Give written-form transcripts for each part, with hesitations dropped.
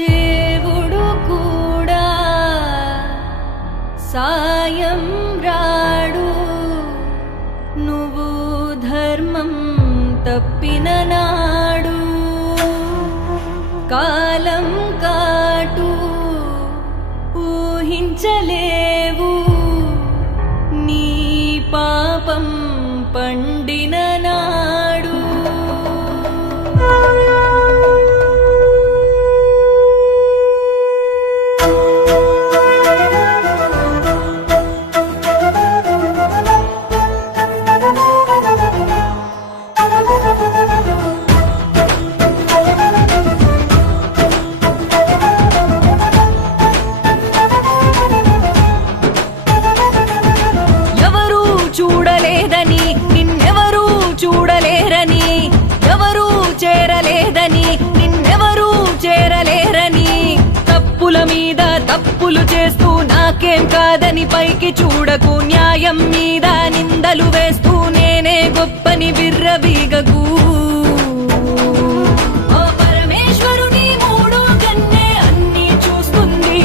దేవుడు కూడా సాయం రాడు, నువ్వు ధర్మం తప్పిన నాడు. కాలం కాటు ఊహించలేవు, నీ పాపం పండిన నాడు. చూడలేదని నిన్నెవరూ చూడలేరని, ఎవరూ చేరలేదని నిన్నెవరూ చేరలేరని, తప్పుల మీద తప్పులు చేస్తూ నాకేం కాదని పైకి చూడకు, న్యాయం మీద నిందలు వేస్తూ నేనే గొప్పని విర్రవీగకు. ఆ పరమేశ్వరుని మూడు కన్నే అన్నీ చూస్తుంది,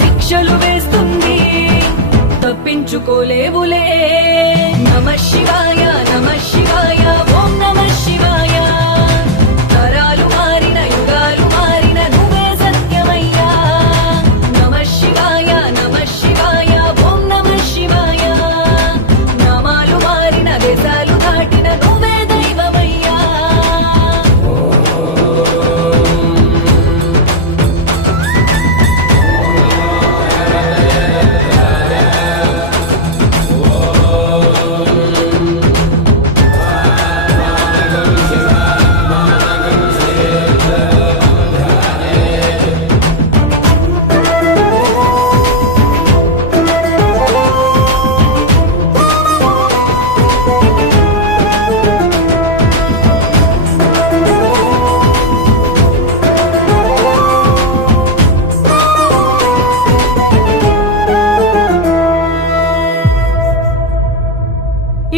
శిక్షలు వేస్తుంది, తప్పించుకోలేవులే. నమః శివాయ నమః శివాయ ఓం నమః శివాయ. తరాలు మారిన యుగాలు మారిన నువ్వే సత్యమయ్యా. నమః శివాయ నమః శివాయ ఓం నమః శివాయ. నామాలు మారిన దేశాలు దాటిన నువ్వే దైవమయ్యా.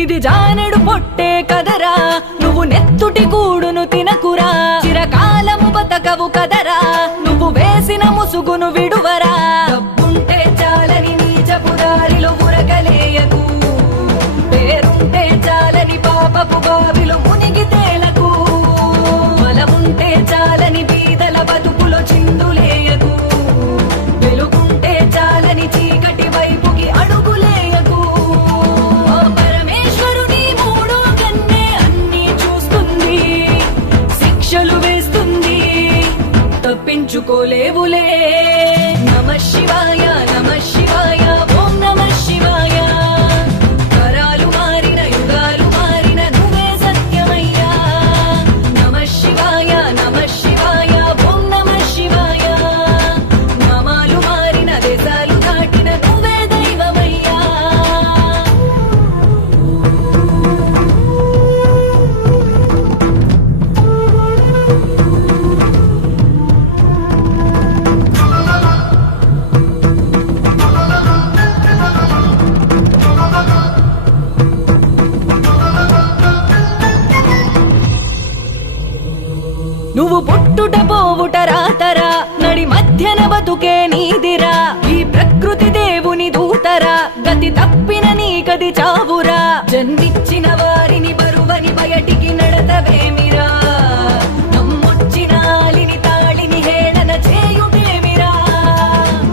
ఇది జానెడు పొట్టే కదరా, నువ్వు నెత్తుటి కూడును తినకురా, చిరకాలము బతకవు కదరా, నువ్వు వేసిన ముసుగును విడువరా. డబ్బుంటే చాలని నీచపు దారిలో ఉరకలేయకు, పేరుంటే చాలని పాపపు బావిలో మునిగి తేలకు, బలముంటే చాలని బీదల బతుకులో చిందులేయకు, వెలుగుంటే చాలని చీకటి వైపుకి అడుగులేయకు. శిక్షలు వేస్తుంది, తప్పించుకోలేవులే. నమః శివాయ నమః శివాయ ఓం నమః శివాయ. తరాలు మారిన యుగాలు మారిన నువ్వే సత్యమయ్యా. నమః శివాయ నమః శివాయ ఓం నమః శివాయ. నామాలు మారిన దేశాలు దాటిన నువ్వే దైవమయ్యా. నువ్వు పుట్టుట పోవుట రాతరా, నడి మధ్యన బతుకే నీదిరా, ఈ ప్రకృతి దేవుని దూతరా, గతి తప్పిన నీకది చావురా. జన్మిచ్చిన వారిని బరువని బయటికి నడతవేమిరా, నమ్మొచ్చిన ఆలిని తాళిని హేళన చేయుటేమిరా,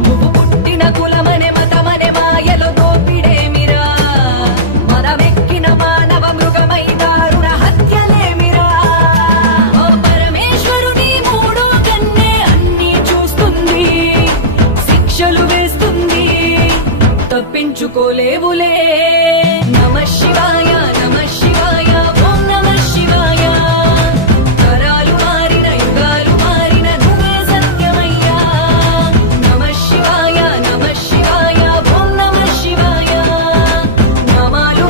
నువ్వు పుట్టిన కులమనే మతమనే మాయలో దోపిడేమిరా, మనమెక్కిన మానవ మృగమై దారుణ హత్యలేమిరా. శిక్షలు వేస్తుంది, తప్పించుకోలేవులే. నమః శివాయ నమః శివాయ ఓం నమః శివాయ. తరాలు మారిన యుగాలు మారిన నువ్వే సత్యమయ్యా. నమః శివాయ నమః శివాయ ఓం నమః శివాయ. నామాలు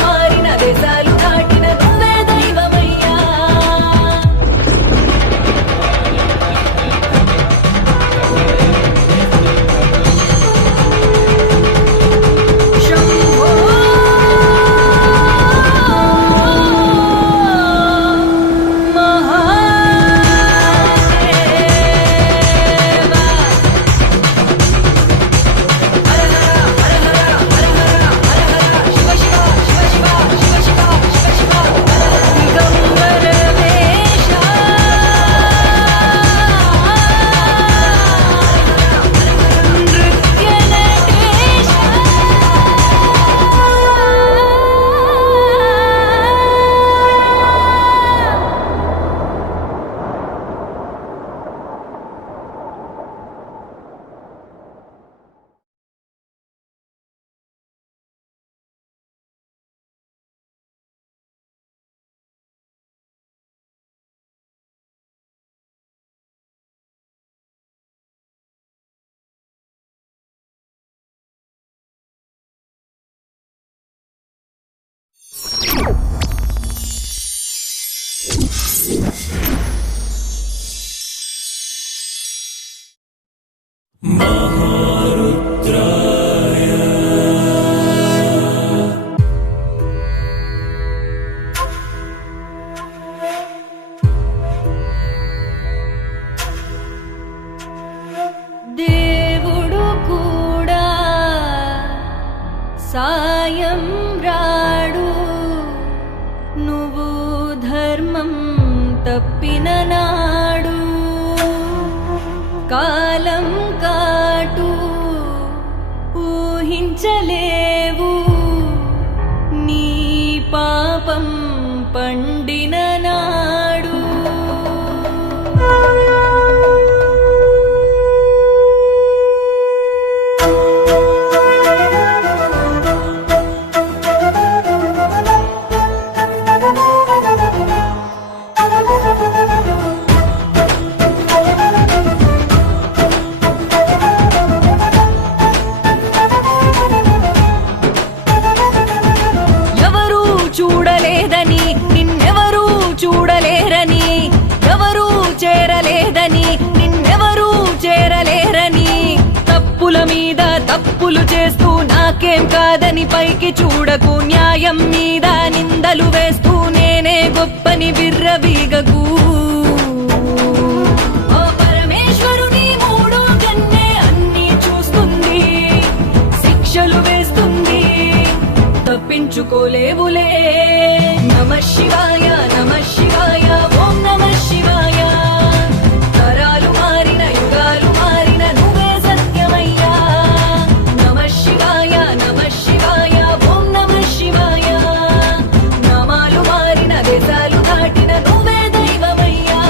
సాయం రాడు నువ్వు ధర్మం తప్పిన నాడు కాలం కాటు ఊహించలేవు నీ పాపం పండిన నాడు చూడలేదని నిన్నెవరూ చూడలేరని ఎవరూ చేరలేదని నిన్నెవరూ చేరలేరని తప్పుల మీద తప్పులు చేస్తూ నాకేం కాదని పైకి చూడకు న్యాయం మీద నిందలు వేస్తూ నేనే గొప్పని బిర్రబీగకు ఓ పరమేశ్వరుని మూడో కన్నే అన్నీ చూస్తుంది శిక్షలు వేస్తుంది తప్పించుకోలేవులే నమః శివాయ నమః శివాయ ఓం నమః శివాయ తరాలు మారిన యుగాలు మారిన నువ్వే సత్యమయ్యా నమః శివాయ నమః శివాయ ఓం నమః శివాయ నామాలు మారిన దేశాలు దాటిన నువ్వే దైవమయ్యా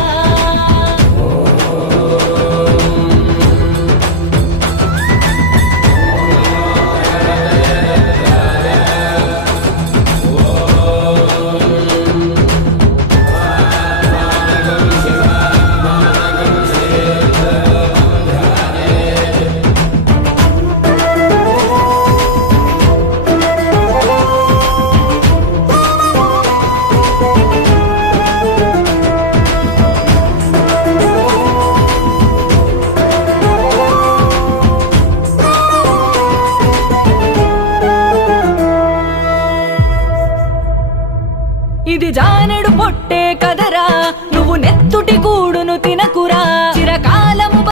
ఇది జానెడు పొట్టే కదరా నువ్వు నెత్తుటి